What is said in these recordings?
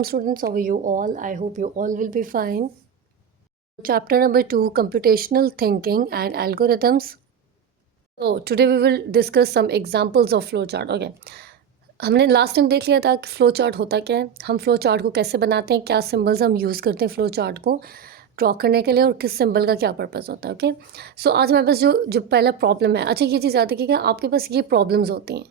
Students, how are you all? I hope you all will be fine. Chapter number 2, computational thinking and algorithms. So today we will discuss some examples of flowchart. Okay. हमने last time देख लिया था कि flow chart होता क्या है, हम flow chart को कैसे बनाते हैं, क्या सिंबल्स हम यूज़ करते हैं फ्लो चार्ट को ड्रॉ करने के लिए और किस सिंबल का क्या पर्पस होता है। ओके, सो आज हमारे पास जो पहला प्रॉब्लम है, अच्छा ये चीज़ याद है कि आपके पास ये प्रॉब्लम्स होती हैं।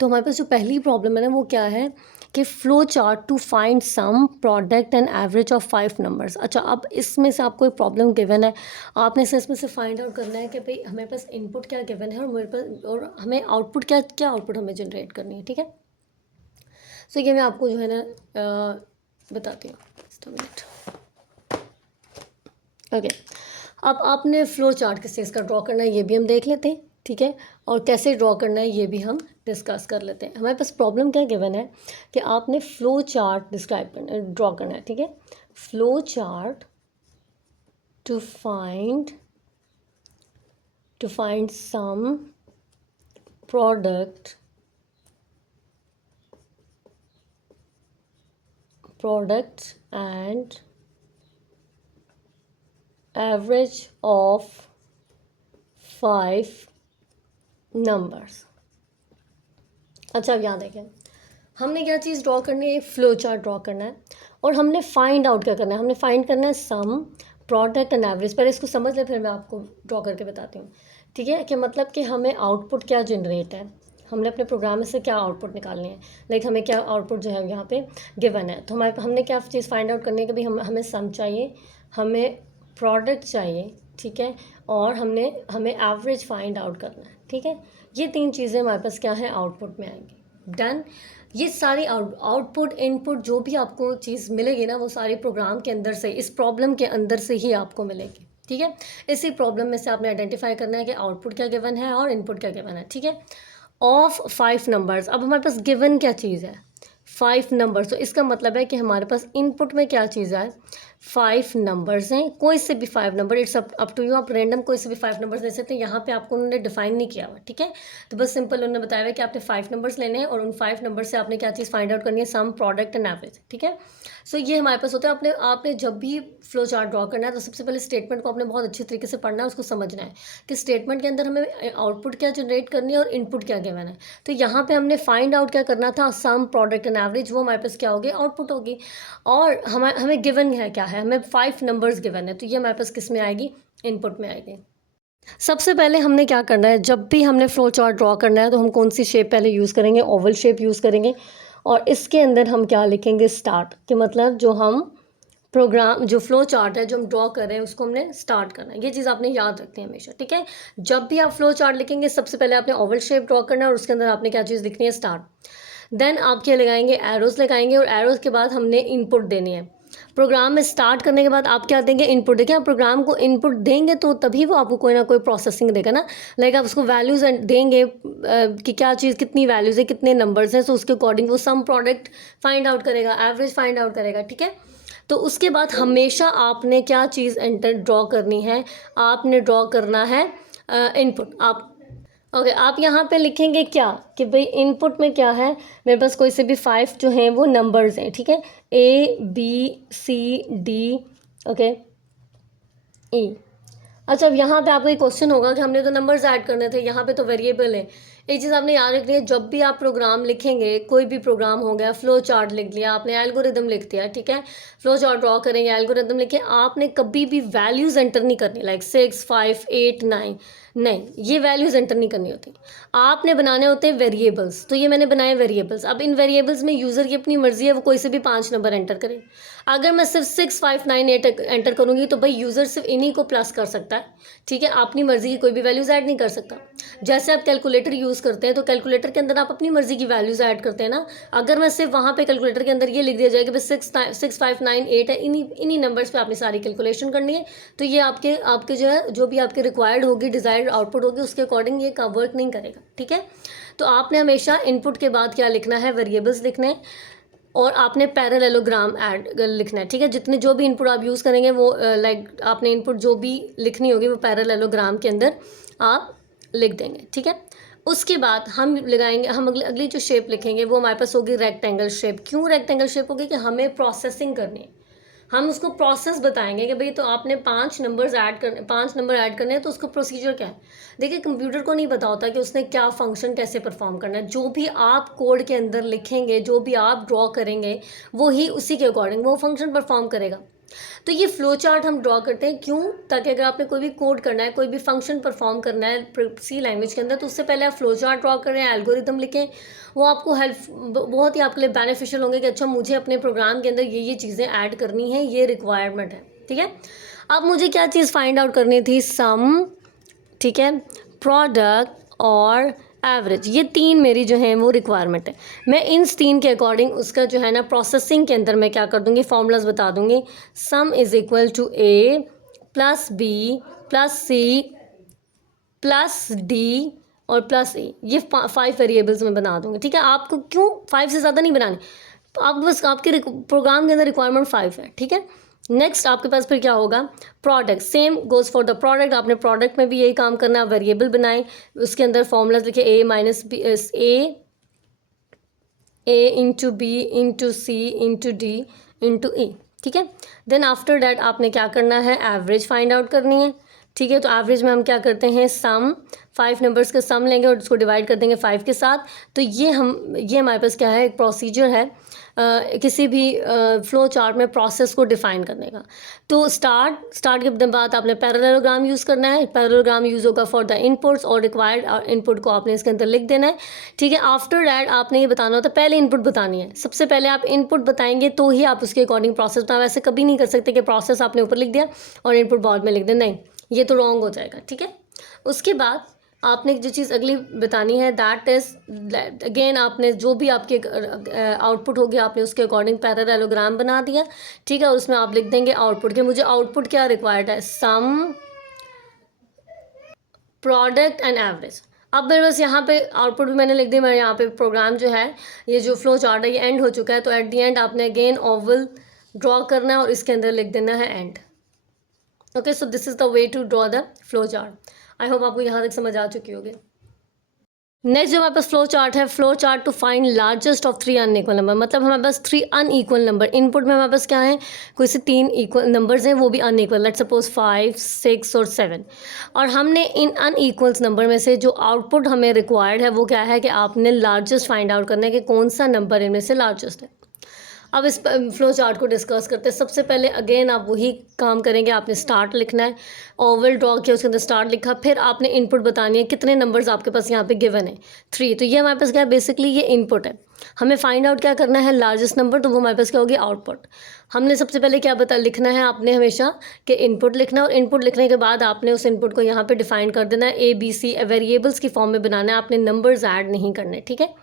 तो हमारे पास जो पहली प्रॉब्लम है ना वो क्या है कि flow chart to find sum product and average of 5 numbers. अच्छा, अब इसमें से आपको एक प्रॉब्लम गिवन है, आपने इसमें से फाइंड आउट करना है कि भाई हमारे पास इनपुट क्या गिवन है और मेरे पास और हमें आउटपुट क्या आउटपुट हमें जनरेट करनी है। ठीक है, सो ये मैं आपको जो है ना बताती हूँ। Just a minute. ओके, अब आपने फ्लो चार्ट किस चीज़ का ड्रॉ करना है ये भी हम देख लेते हैं। ठीक है, और कैसे ड्रॉ करना है ये भी हम डिस्कस कर लेते हैं। हमारे पास प्रॉब्लम क्या गिवन है कि आपने फ्लो चार्ट डिस्क्राइब करना ड्रॉ करना है। ठीक है, flow chart to find sum product and average of 5 numbers। अच्छा, अब यहाँ देखें हमने क्या चीज़ ड्रॉ करनी है, फ्लो चार्ट ड्रॉ करना है और हमने फाइंड आउट क्या करना है, हमने फाइंड करना है सम प्रोडक्ट एंड एवरेज। पहले इसको समझ ले फिर मैं आपको ड्रॉ करके बताती हूँ। ठीक है, कि मतलब कि हमें आउटपुट क्या जनरेट है, हमने अपने प्रोग्राम में से क्या आउटपुट निकालनी है, लाइक हमें क्या आउटपुट जो है यहाँ पे गिवन है। तो हमने क्या चीज़ फाइंड आउट करनी है कि भाई हमें सम चाहिए, हमें प्रोडक्ट चाहिए। ठीक है, और हमें एवरेज फाइंड आउट करना है। ठीक है, ये 3 चीज़ें हमारे पास क्या है आउटपुट में आएंगी। डन। ये सारी आउटपुट इनपुट जो भी आपको चीज़ मिलेगी ना वो सारी प्रोग्राम के अंदर से, इस प्रॉब्लम के अंदर से ही आपको मिलेगी। ठीक है, इसी प्रॉब्लम में से आपने आइडेंटिफाई करना है कि आउटपुट क्या गिवन है और इनपुट क्या गिवन है। ठीक है, ऑफ 5 नंबर्स। अब हमारे पास गिवन क्या चीज़ है, 5 नंबर्स। तो इसका मतलब है कि हमारे पास इनपुट में क्या चीज़ है, 5 नंबर्स हैं, कोई से भी 5 number, it's up to you, आप रैंडम कोई से भी 5 नंबर्स ले सकते हैं। यहाँ पे आपको उन्होंने डिफाइन नहीं किया हुआ। ठीक है, तो बस सिंपल उन्होंने बताया हुआ कि आपने 5 नंबर्स लेने हैं और उन 5 नंबर से आपने क्या चीज़ फाइंड आउट करनी है, सम प्रोडक्ट एंड एवरेज। ठीक है, सो ये हमारे पास होता है। आपने जब भी फ्लो चार्ट ड्रॉ करना है तो सबसे पहले स्टेटमेंट को आपने बहुत अच्छी तरीके से पढ़ना है, उसको समझना है कि स्टेटमेंट के अंदर हमें आउटपुट क्या जनरेट करनी है और इनपुट क्या गिवन है। तो यहाँ पे हमने फाइंड आउट क्या करना था, सम प्रोडक्ट एंड एवरेज, वो हमारे पास क्या होगी, आउटपुट होगी। और हमें गिवन है क्या है, हमें 5 नंबर्स गिवन है, तो ये हमारे पास किस में आएगी, इनपुट में आएगी। सबसे पहले हमने क्या करना है, जब भी हमने फ्लो चार्ट ड्रॉ करना है तो हम कौन सी शेप पहले यूज़ करेंगे, ओवल शेप यूज़ करेंगे। और इसके अंदर हम क्या लिखेंगे, स्टार्ट, कि मतलब जो हम प्रोग्राम, जो फ्लो चार्ट है जो हम ड्रॉ कर रहे हैं उसको हमने स्टार्ट करना है। ये चीज़ आपने याद रखनी है हमेशा। ठीक है, जब भी आप फ्लो चार्ट लिखेंगे सबसे पहले आपने ओवल शेप ड्रॉ करना है और उसके अंदर आपने क्या चीज़ लिखनी है, स्टार्ट। देन आप क्या लगाएंगे, एरोज लगाएंगे और एरोज के बाद हमने इनपुट देनी है। प्रोग्राम में स्टार्ट करने के बाद आप क्या देंगे, इनपुट। देखिए, आप प्रोग्राम को इनपुट देंगे तो तभी वो आपको कोई ना कोई प्रोसेसिंग देगा ना। लाइक आप उसको वैल्यूज़ देंगे कि क्या चीज़, कितनी वैल्यूज़ है, कितने नंबर्स हैं, तो उसके अकॉर्डिंग वो सम प्रोडक्ट फाइंड आउट करेगा, एवरेज फाइंड आउट करेगा। ठीक है, तो उसके बाद हमेशा आपने क्या चीज़ एंटर ड्रॉ करनी है, आपने ड्रॉ करना है इनपुट। आप ओके, आप यहाँ पे लिखेंगे क्या कि भाई इनपुट में क्या है, मेरे पास कोई से भी 5 जो हैं वो नंबर्स हैं। ठीक है, ABCD, ओके, E। अच्छा, अब यहाँ पे आपको एक क्वेश्चन होगा कि हमने तो नंबर्स ऐड करने थे, यहाँ पे तो वेरिएबल है। एक चीज़ आपने याद रखनी है, जब भी आप प्रोग्राम लिखेंगे, कोई भी प्रोग्राम हो गया, फ्लो चार्ट लिख लिया आपने, एल्गोरिदम लिख दिया। ठीक है, फ्लो चार्ट ड्रॉ करेंगे, एल्गोरिदम लिखे, आपने कभी भी वैल्यूज़ एंटर नहीं करनी, लाइक 6, 5, 8, 9, नहीं, ये वैल्यूज़ एंटर नहीं करनी होती। आपने बनाने होते हैं वेरिएबल्स। तो ये मैंने बनाए वेरिएबल्स। अब इन वेरिएबल्स में यूज़र की अपनी मर्जी है, वो कोई से भी 5 नंबर एंटर करे। अगर मैं सिर्फ 6, 5, 9, 8 एंटर करूँगी तो भाई यूज़र सिर्फ इन्हीं को प्लस कर सकता है। ठीक है, अपनी मर्जी की कोई भी वैल्यूज़ ऐड नहीं कर सकता। जैसे आप कैलकुलेटर यूज़ करते हैं तो कैलकुलेटर के अंदर आप अपनी मर्जी की वैल्यूज़ ऐड करते हैं ना। अगर मैं सिर्फ वहाँ पे कैलकुलेटर के अंदर ये लिख दिया जाए कि भाई 6, 5, 9, 8 है, इन्हीं नंबर्स पे आपने सारी कैलकुलेशन करनी है, तो ये आपके जो है, जो भी आपके रिक्वायर्ड होगी, डिज़ायर्ड आउटपुट होगी, उसके अकॉर्डिंग ये वर्क नहीं करेगा। ठीक है, तो आपने हमेशा इनपुट के बाद क्या लिखना है, वेरिएबल्स लिखने हैं और आपने पैरेललोग्राम ऐड लिखना है। ठीक है, जितने जो भी इनपुट आप यूज़ करेंगे वो लाइक आपने इनपुट जो भी लिखनी होगी वो पैरेललोग्राम के अंदर आप लिख देंगे। ठीक है, उसके बाद हम लगाएंगे, हम अगली जो शेप लिखेंगे वो हमारे पास होगी रेक्टेंगल शेप। क्यों रेक्टेंगल शेप होगी? कि हमें प्रोसेसिंग करनी है, हम उसको प्रोसेस बताएंगे कि भाई तो आपने 5 नंबर ऐड करने हैं, तो उसका प्रोसीजर क्या है। देखिए कंप्यूटर को नहीं पता होता कि उसने क्या फंक्शन कैसे परफॉर्म करना है। जो भी आप कोड के अंदर लिखेंगे, जो भी आप ड्रॉ करेंगे, वो ही उसी के अकॉर्डिंग वो फंक्शन परफॉर्म करेगा। तो ये फ्लो चार्ट हम ड्रॉ करते हैं क्यों? ताकि अगर आपने कोई भी कोड करना है, कोई भी फंक्शन परफॉर्म करना है सी लैंग्वेज के अंदर, तो उससे पहले आप फ्लो चार्ट ड्रॉ करें, एल्गोरिदम लिखें, वो आपको हेल्प बहुत ही आपके लिए बेनिफिशियल होंगे कि अच्छा मुझे अपने प्रोग्राम के अंदर ये चीज़ें ऐड करनी है, ये रिक्वायरमेंट है। ठीक है, अब मुझे क्या चीज़ फाइंड आउट करनी थी? सम, ठीक है, प्रोडक्ट और एवरेज, ये 3 मेरी जो है वो रिक्वायरमेंट है। मैं इन 3 के अकॉर्डिंग उसका जो है ना प्रोसेसिंग के अंदर मैं क्या कर दूंगी, फॉर्मूलाज बता दूंगी। Sum is equal to A plus B plus C plus D और प्लस ए, ये 5 वेरिएबल्स में बना दूंगी। ठीक है, आपको क्यों 5 से ज़्यादा नहीं बनाने, तो आप बस आपके प्रोग्राम के अंदर रिक्वायरमेंट 5 है। ठीक है, नेक्स्ट आपके पास फिर क्या होगा? Product, same goes for the product. आपने प्रोडक्ट में भी यही काम करना है, वेरिएबल बनाए, उसके अंदर फॉर्मूलाज लिखे, ए माइनस बी, ए इंटू बी इंटू सी इंटू डी इंटू ए। ठीक है, देन आफ्टर डैट आपने क्या करना है? एवरेज फाइंड आउट करनी है। ठीक है, तो एवरेज में हम क्या करते हैं? सम, 5 नंबर्स का सम लेंगे और उसको डिवाइड कर देंगे 5 के साथ। तो ये हमारे पास क्या है? एक प्रोसीजर है किसी भी फ्लो चार्ट में प्रोसेस को डिफाइन करने का। तो स्टार्ट के बाद आपने पैरेललोग्राम यूज़ करना है। पैरेललोग्राम यूज़ होगा फॉर द इनपुट्स और रिक्वायर्ड इनपुट को आपने इसके अंदर लिख देना है। ठीक है, आफ्टर डैट आपने ये बताना होता है, पहले इनपुट बतानी है। सबसे पहले आप इनपुट बताएंगे तो ही आप उसके अकॉर्डिंग प्रोसेस बताएं। वैसे कभी नहीं कर सकते कि प्रोसेस आपने ऊपर लिख दिया और इनपुट बाद में लिख दें, नहीं, ये तो रॉन्ग हो जाएगा। ठीक है, उसके बाद आपने जो चीज़ अगली बतानी है, दैट इज अगेन आपने जो भी आपके आउटपुट हो गया, आपने उसके अकॉर्डिंग पैरेललोग्राम बना दिया। ठीक है, उसमें आप लिख देंगे आउटपुट के मुझे आउटपुट क्या रिक्वायर्ड है? सम, प्रोडक्ट एंड एवरेज। अब मेरे बस यहाँ पे आउटपुट भी मैंने लिख दिया। मेरे यहाँ पे प्रोग्राम जो है, ये जो फ्लो चार्ट है, ये एंड हो चुका है। तो एट दी एंड आपने अगेन ओवल ड्रॉ करना है और इसके अंदर लिख देना है end. Okay, so this is the way to draw the flow chart. I hope आपको यहाँ तक समझ आ चुकी होगी। नेक्स्ट जो हमारे पास फ्लो चार्ट है, flow chart to find largest of 3 unequal number. मतलब हमारे पास 3 अनइक्वल नंबर, इनपुट में हमारे पास क्या है? कोई से 3 इक्वल नंबर्स हैं, वो भी अनइक्वल, लेट्स सपोज 5, 6 और 7। और हमने इन अनइक्वल्स नंबर में से जो आउटपुट हमें रिक्वायर्ड है वो क्या है? कि आपने लार्जेस्ट फाइंड आउट करना है कि कौन सा नंबर इनमें से लार्जेस्ट है। अब इस फ्लो चार्ट को डिस्कस करते हैं। सबसे पहले अगेन आप वही काम करेंगे, आपने स्टार्ट लिखना है, ओवल ड्रॉ किया, उसके अंदर स्टार्ट लिखा, फिर आपने इनपुट बतानी है कितने नंबर्स आपके पास यहाँ पे गिवन है, 3। तो ये हमारे पास क्या है? बेसिकली ये इनपुट है। हमें फाइंड आउट क्या करना है? लार्जेस्ट नंबर, तो वो हमारे पास क्या होगी? आउटपुट। हमने सबसे पहले क्या लिखना है आपने हमेशा कि इनपुट लिखना, और इनपुट लिखने के बाद आपने उस इनपुट को यहाँ पे डिफाइन कर देना है, ABC वेरिएबल्स की फॉर्म में बनाना है, आपने नंबर्स ऐड नहीं करने। ठीक है,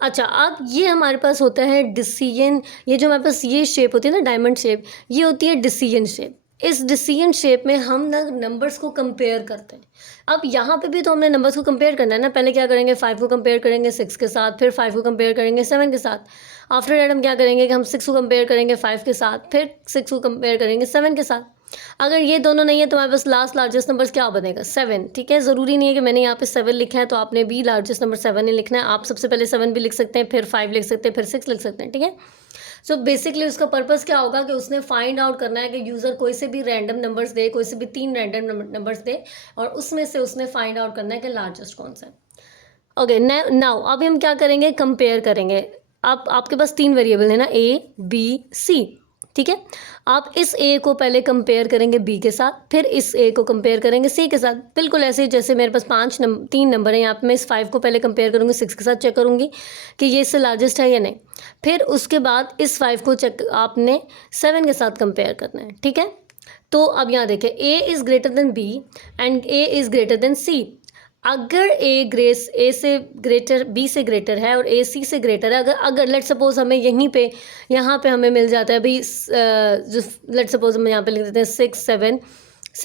अच्छा, अब ये हमारे पास होता है डिसीजन। ये जो हमारे पास ये शेप होती है ना, डायमंड शेप, ये होती है डिसीजन शेप। इस डिसीजन शेप में हम ना नंबर्स को कंपेयर करते हैं। अब यहाँ पे भी तो हमने नंबर्स को कंपेयर करना है ना। पहले क्या करेंगे? 5 को कंपेयर करेंगे 6 के साथ, फिर 5 को कंपेयर करेंगे 7 के साथ। आफ्टर दैट हम क्या करेंगे कि हम 6 को कंपेयर करेंगे 5 के साथ, फिर 6 को कंपेयर करेंगे 7 के साथ। अगर ये दोनों नहीं है तो हमारे पास लार्जेस्ट नंबर्स क्या बनेगा? 7। ठीक है, ज़रूरी नहीं है कि मैंने यहाँ पे 7 लिखा है तो आपने भी लार्जेस्ट नंबर 7 ही लिखना है। आप सबसे पहले 7 भी लिख सकते हैं, फिर 5 लिख सकते हैं, फिर 6 लिख सकते हैं। ठीक है, सो बेसिकली उसका पर्पस क्या होगा कि उसने फाइंड आउट करना है कि यूज़र कोई से भी रैंडम नंबर्स दे, कोई से भी 3 रैंडम नंबर्स दे, और उसमें से उसने फाइंड आउट करना है कि लार्जेस्ट कौन सा है। ओके, नाउ अभी हम क्या करेंगे? कंपेयर करेंगे। अब आपके पास 3 वेरिएबल है ना, A, B, C। ठीक है, आप इस A को पहले कंपेयर करेंगे B के साथ, फिर इस A को कंपेयर करेंगे C के साथ। बिल्कुल ऐसे जैसे मेरे पास 3 नंबर हैं, यहाँ पे मैं इस 5 को पहले कंपेयर करूँगी 6 के साथ, चेक करूँगी कि ये इससे लार्जेस्ट है या नहीं। फिर उसके बाद इस 5 को चेक आपने 7 के साथ कंपेयर करना है। ठीक है, तो अब यहाँ देखें, A is greater then B and A is greater then C। अगर A से ग्रेटर, B से ग्रेटर है और A C से ग्रेटर है, अगर लेट सपोज हमें यहाँ पे हमें मिल जाता है भाई, जो लेट सपोज हम यहाँ पे लिख देते हैं 6,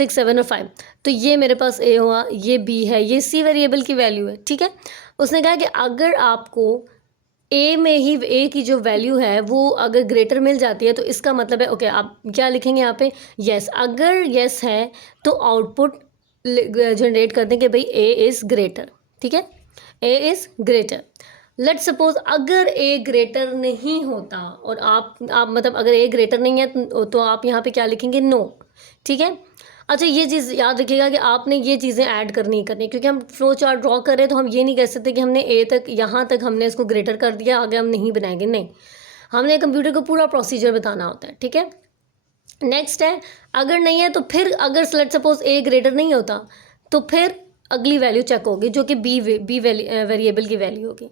7 और 5, तो ये मेरे पास A हुआ, ये B है, ये C वेरिएबल की वैल्यू है। ठीक है, उसने कहा कि अगर आपको A में ही A की जो वैल्यू है वो अगर ग्रेटर मिल जाती है तो इसका मतलब है, ओके, आप क्या लिखेंगे यहाँ पे? यस। अगर यस है तो आउटपुट जनरेट कर दें कि भाई A इज़ ग्रेटर। ठीक है, A is greater. Let's suppose अगर ए ग्रेटर नहीं होता और आप मतलब अगर ए ग्रेटर नहीं है तो आप यहाँ पे क्या लिखेंगे, नो। ठीक है। अच्छा ये चीज़ याद रखिएगा कि आपने ये चीज़ें ऐड करनी ही करनी, क्योंकि हम फ्लो चार्ट ड्रॉ कर रहे हैं तो हम ये नहीं कह सकते कि हमने ए तक यहाँ तक हमने इसको ग्रेटर कर दिया, आगे हम नहीं बनाएंगे, नहीं। हमने कंप्यूटर को पूरा प्रोसीजर बताना होता है। ठीक है। नेक्स्ट है, अगर नहीं है तो फिर अगर लेट्स सपोज ए ग्रेटर नहीं होता तो फिर अगली वैल्यू चेक होगी जो कि बी वेरिएबल की वैल्यू होगी।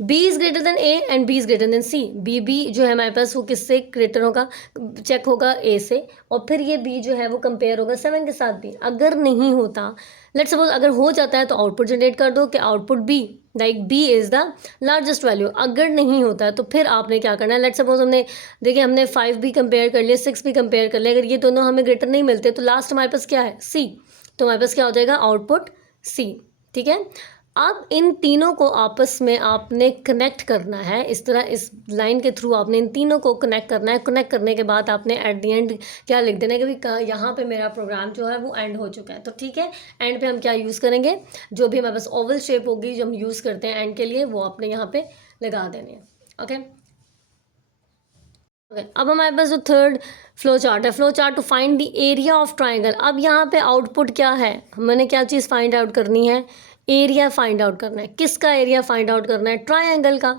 B is greater than A and B is greater than C. B जो है हमारे पास वो किससे ग्रेटर होगा, चेक होगा ए से, और फिर ये बी जो है वो कंपेयर होगा 7 के साथ भी। अगर नहीं होता, लेट्स सपोज अगर हो जाता है तो आउटपुट जनरेट कर दो कि output B, like B is the largest value. अगर नहीं होता है तो फिर आपने क्या करना है, लेट्स सपोज हमने देखिए हमने 5 भी कंपेयर कर लिया, 6 भी कंपेयर कर लिया, अगर ये दोनों हमें ग्रेटर नहीं मिलते तो लास्ट हमारे पास क्या है, सी। तो हमारे पास क्या हो जाएगा, आउटपुट सी। ठीक है। अब इन तीनों को आपस में आपने कनेक्ट करना है, इस तरह इस लाइन के थ्रू आपने इन तीनों को कनेक्ट करना है। कनेक्ट करने के बाद आपने एट द एंड क्या लिख देना है कि भाई यहाँ पे मेरा प्रोग्राम जो है वो एंड हो चुका है। तो ठीक है, एंड पे हम क्या यूज़ करेंगे, जो भी हमारे पास ओवल शेप होगी जो हम यूज़ करते हैं एंड के लिए, वो आपने यहाँ पे लगा देनी है। ओके। अब हमारे पास जो थर्ड फ्लो चार्ट है, flow chart to find the area of triangle. अब यहाँ पे आउटपुट क्या है, मैंने क्या चीज़ फाइंड आउट करनी है, एरिया फाइंड आउट करना है। किसका एरिया फाइंड आउट करना है, ट्राइंगल का।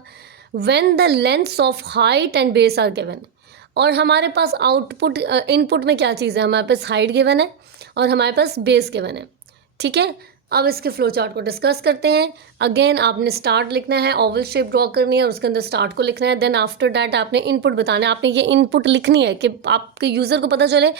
When the lengths of height and base are given. और हमारे पास आउटपुट इनपुट में क्या चीज़ है, हमारे पास हाइट गिवन है और हमारे पास बेस गिवन है। ठीक है। अब इसके फ्लो चार्ट को डिस्कस करते हैं। अगेन आपने स्टार्ट लिखना है, ओवल शेप ड्रॉ करनी है और उसके अंदर स्टार्ट को लिखना है। देन आफ्टर दैट आपने इनपुट बताना है। आपने ये इनपुट लिखनी है कि आपके यूज़र को पता चले,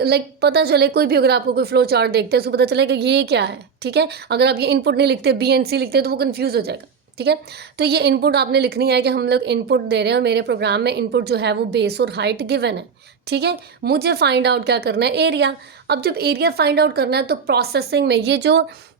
लाइक पता चले, कोई भी अगर आपको कोई फ्लो चार्ट देखते हैं उसको पता चले कि ये क्या है। ठीक है। अगर आप ये इनपुट नहीं लिखते, बी एंड सी लिखते तो वो कन्फ्यूज़ हो जाएगा। ठीक है। तो ये इनपुट आपने लिखनी है कि हम लोग इनपुट दे रहे हैं और मेरे प्रोग्राम में इनपुट जो है वो बेस और हाइट गिवन है। ठीक है। मुझे फाइंड आउट क्या करना है, एरिया। अब जब एरिया फाइंड आउट करना है तो प्रोसेसिंग में ये जो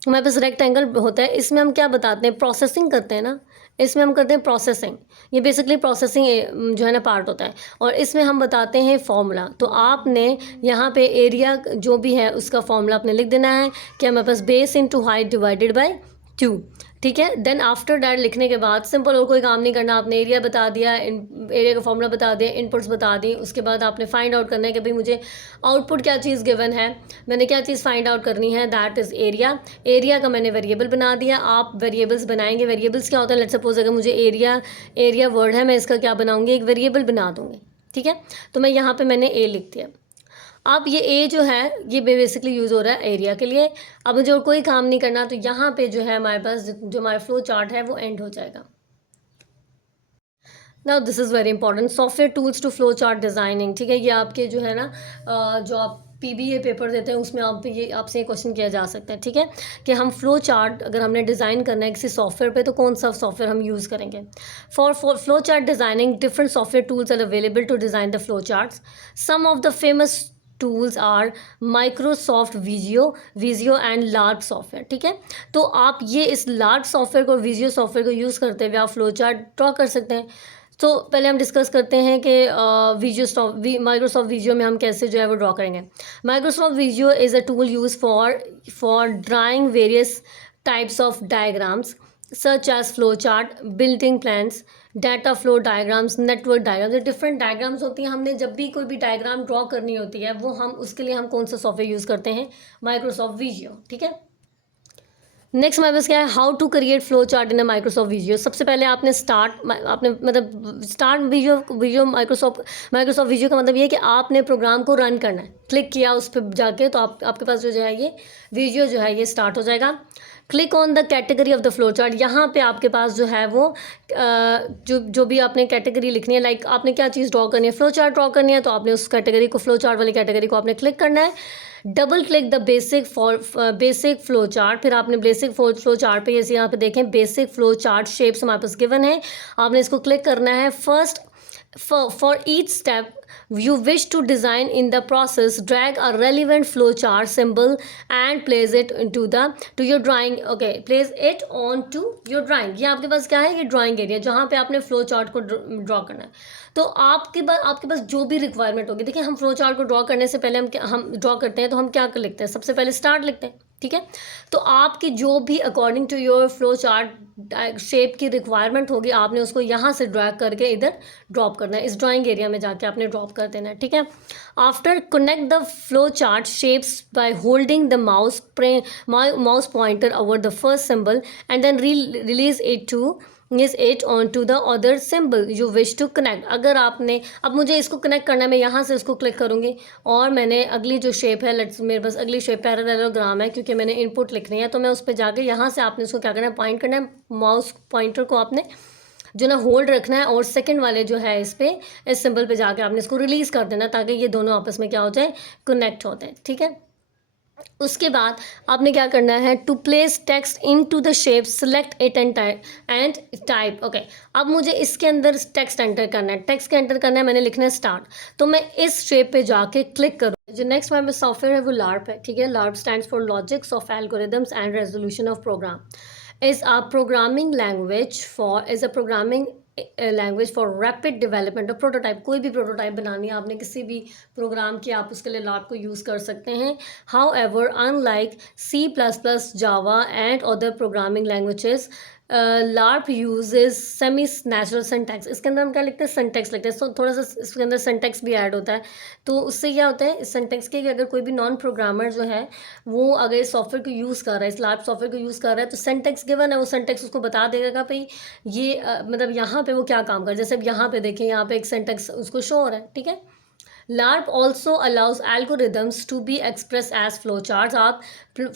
हमारे पास रेक्टेंगल होता है इसमें हम क्या बताते हैं, प्रोसेसिंग करते हैं ना, इसमें हम करते हैं प्रोसेसिंग। ये बेसिकली प्रोसेसिंग जो है ना पार्ट होता है, और इसमें हम बताते हैं फॉर्मूला। तो आपने यहाँ पे एरिया जो भी है उसका फॉर्मूला आपने लिख देना है कि हमारे पास base into height divided by 2। ठीक है। देन आफ्टर डैट लिखने के बाद सिंपल और कोई काम नहीं करना, आपने एरिया बता दिया, एरिया का फॉर्मूला बता दिया, इनपुट्स बता दी। उसके बाद आपने फाइंड आउट करना है कि भाई मुझे आउटपुट क्या चीज़ गिवन है, मैंने क्या चीज़ फाइंड आउट करनी है, दैट इज़ एरिया। एरिया का मैंने वेरिएबल बना दिया। आप वेरिएबल्स बनाएंगे। वेरिएबल्स क्या होता है, लेट्स सपोज अगर मुझे एरिया वर्ड है, मैं इसका क्या बनाऊंगी, एक वेरिएबल बना दूंगी। ठीक है। तो मैं यहाँ पर मैंने ए लिख दिया। अब ये ए जो है ये बेसिकली यूज़ हो रहा है एरिया के लिए। अब मुझे और कोई काम नहीं करना, तो यहाँ पे जो है हमारे पास जो हमारा फ्लो चार्ट है वो एंड हो जाएगा। Now this is very important, software tools to flow chart designing. ठीक है। ये आपके जो है ना जो आप पीबीए पेपर देते हैं उसमें आपसे ये क्वेश्चन किया जा सकता है। ठीक है, कि हम फ्लो चार्ट अगर हमने डिज़ाइन करना है किसी सॉफ्टवेयर पे तो कौन सा सॉफ्टवेयर हम यूज़ करेंगे। For flow chart designing different software tools are available to design the flow charts. Some of the famous tools are Microsoft Visio and large software. ठीक है। तो आप ये इस लार्ज सॉफ्टवेयर को, विजियो सॉफ्टवेयर को यूज़ करते हुए आप फ्लो चार्ट ड्रॉ कर सकते हैं। तो पहले हम डिस्कस करते हैं कि माइक्रोसॉफ्ट विजियो में हम कैसे जो है वो ड्रॉ करेंगे। Microsoft Visio is a tool use for drawing various types of diagrams such as flow chart, building plans, data flow diagrams, network diagrams. ये डिफरेंट डायग्राम्स होती हैं। हमने जब भी कोई भी डायग्राम ड्रॉ करनी होती है वो हम उसके लिए हम कौन सा सॉफ्टवेयर यूज़ करते हैं, माइक्रोसॉफ्ट विजियो। ठीक है। नेक्स्ट हमारे पास क्या है, how to create flow chart in a Microsoft Visio. सबसे पहले आपने स्टार्ट विजियो माइक्रोसॉफ्ट विजियो का मतलब ये है कि आपने प्रोग्राम को रन करना है। क्लिक किया उस पर जाके तो आपके पास जो है ये विजियो जो है ये स्टार्ट हो जाएगा। Click on the category of the flow chart. यहाँ पे आपके पास जो है वो जो भी आपने कैटेगरी लिखनी है, लाइक आपने क्या चीज़ ड्रॉ करनी है, फ्लो चार्ट ड्रॉ करनी है, तो आपने उस कैटेगरी को, फ्लो चार्ट वाली कैटेगरी को आपने क्लिक करना है। Double click the basic flow chart. फिर आपने बेसिक फ्लो चार्ट पे यहाँ पे देखें बेसिक फ्लो चार्ट शेप्स हमारे पास गिवन है, आपने इसको क्लिक करना है। First for each step you wish to design in the process, drag a relevant flowchart symbol and place it to your drawing. Okay, place it on to your drawing. ये आपके पास क्या है, ये ड्राइंग एरिया जहाँ पे आपने flow chart को draw करना है। तो आपके पास जो भी रिक्वायरमेंट होगी, देखिए हम फ्लो चार्ट को ड्रॉ करने से पहले हम ड्रॉ करते हैं तो हम क्या लिखते हैं, सबसे पहले स्टार्ट लिखते हैं। ठीक है। तो आपकी जो भी according to your flow chart shape की रिक्वायरमेंट होगी, आपने उसको यहाँ से ड्रैग करके इधर ड्रॉप करना है, इस ड्राइंग एरिया में जाके आपने ड्रॉप कर देना है, ठीक है। After connect the flow chart shapes by holding the mouse pointer over the first symbol and then release it onto the other symbol you wish to connect. अगर आपने, अब मुझे इसको कनेक्ट करना है, मैं यहाँ से इसको क्लिक करूँगी और मैंने अगली जो शेप है, लेट्स मेरे पास अगली शेप पैरेललोग्राम है, क्योंकि मैंने इनपुट लिखनी है, तो मैं उस पर जाके यहाँ से आपने इसको क्या करना है, पॉइंट करना है, माउस पॉइंटर को आपने जो ना होल्ड रखना है और सेकंड वाले जो है इस पे, इस सिंबल पे जाके आपने इसको रिलीज़ कर देना ताकि ये दोनों आपस में क्या हो जाए, कनेक्ट होते हैं, ठीक है। उसके बाद आपने क्या करना है, to place text into the shape select it and type. Okay, अब मुझे इसके अंदर टेक्स्ट एंटर करना है, टेक्स्ट का एंटर करना है, मैंने लिखना है स्टार्ट, तो मैं इस शेप पे जाके क्लिक करूँ। जो नेक्स्ट हमारे सॉफ्टवेयर है वो लार्प है, ठीक है। LARP stands for logics of algorithms and resolution of program. is a programming language for rapid development of prototype। कोई भी प्रोटोटाइप बनानी है आपने किसी भी प्रोग्राम की, आप उसके लिए लार्प को यूज़ कर सकते हैं। However, unlike C++, Java and other programming languages, LARP uses semi natural syntax. इसके अंदर हम क्या लिखते हैं, सिंटैक्स लिखते हैं, तो थोड़ा सा इसके अंदर सिंटैक्स भी ऐड होता है। तो उससे क्या होता है इस सिंटैक्स के कि अगर कोई भी नॉन प्रोग्रामर जो है वो अगर इस सॉफ्टवेयर को यूज़ कर रहा है, इस लार्प सॉफ्टवेयर को यूज़ कर रहा है, तो सिंटैक्स गिवन है, वो सिंटैक्स उसको बता देगा भाई ये मतलब यहाँ पे वो क्या काम कर, जैसे अब यहाँ पे देखें, यहाँ पे एक सिंटैक्स उसको शो हो रहा है, ठीक है। LARP also allows algorithms to be expressed as flowcharts। आप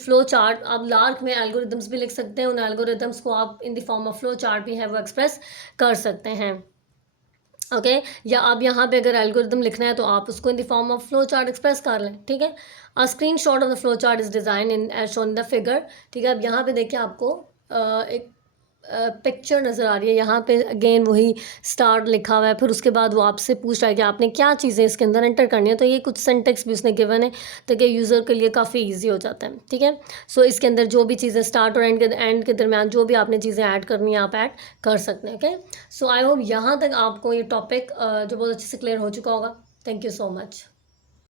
flowchart, आप LARP में algorithms भी लिख सकते हैं, उन algorithms को आप in the form of flowchart भी है वो express कर सकते हैं, ओके। या आप यहाँ पे अगर algorithm लिखना है तो आप उसको in the form of flowchart express कर लें, ठीक है। A screenshot of the flowchart is designed in as shown in the figure, ठीक है। अब यहाँ पे देखिए आपको एक पिक्चर नज़र आ रही है, यहाँ पे अगेन वही स्टार्ट लिखा हुआ है, फिर उसके बाद वो आपसे पूछ रहा है कि आपने क्या चीज़ें इसके अंदर एंटर करनी है, तो ये कुछ सिंटेक्स भी उसने गिवन है ताकि यूज़र के लिए काफ़ी इजी हो जाता है, ठीक है। सो इसके अंदर जो भी चीज़ें स्टार्ट और एंड के दरमियान जो भी आपने चीज़ें ऐड करनी है आप ऐड कर सकते हैं, ओके। सो आई होप यहाँ तक आपको ये टॉपिक जो बहुत अच्छे से क्लियर हो चुका होगा। Thank you so much.